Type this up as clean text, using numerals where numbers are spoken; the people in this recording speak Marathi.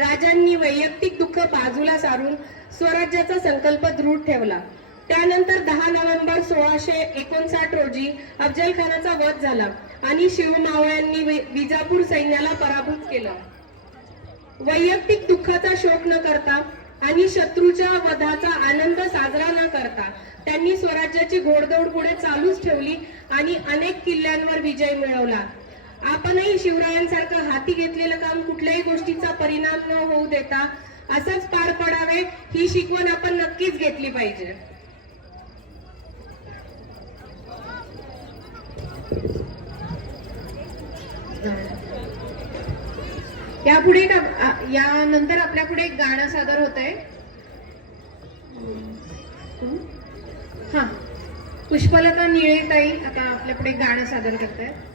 राजांनी वैयक्तिक दुःख बाजूला सारून स्वराज्याचा संकल्प दृढ ठेवला. त्यानंतर 10 नोव्हेंबर 1659 रोजी अफजल खानाचा वध झाला आणि शिवमावळ्यांनी विजापूर सैन्याला पराभूत केलं. वैयक्तिक दुःखाचा शोक न करता आणि शत्रूच्या वधाचा आनंद साजरा न करता त्यांनी स्वराज्याची घोडदौड पुढे चालूच ठेवली आणि अनेक किल्ल्यांवर विजय मिळवला. आपणही शिवरायांसारखं हाती घेतलेलं काम कुठल्याही गोष्टीचा परिणाम न होऊ देता असंच पार पडावे, ही शिकवण आपण नक्कीच घेतली पाहिजे. यापुढे यानंतर आपल्यापुढे एक गाणं सादर होत आहे. पुष्पलता निळेताई आता आपल्यापुढे गाणं सादर करतायत.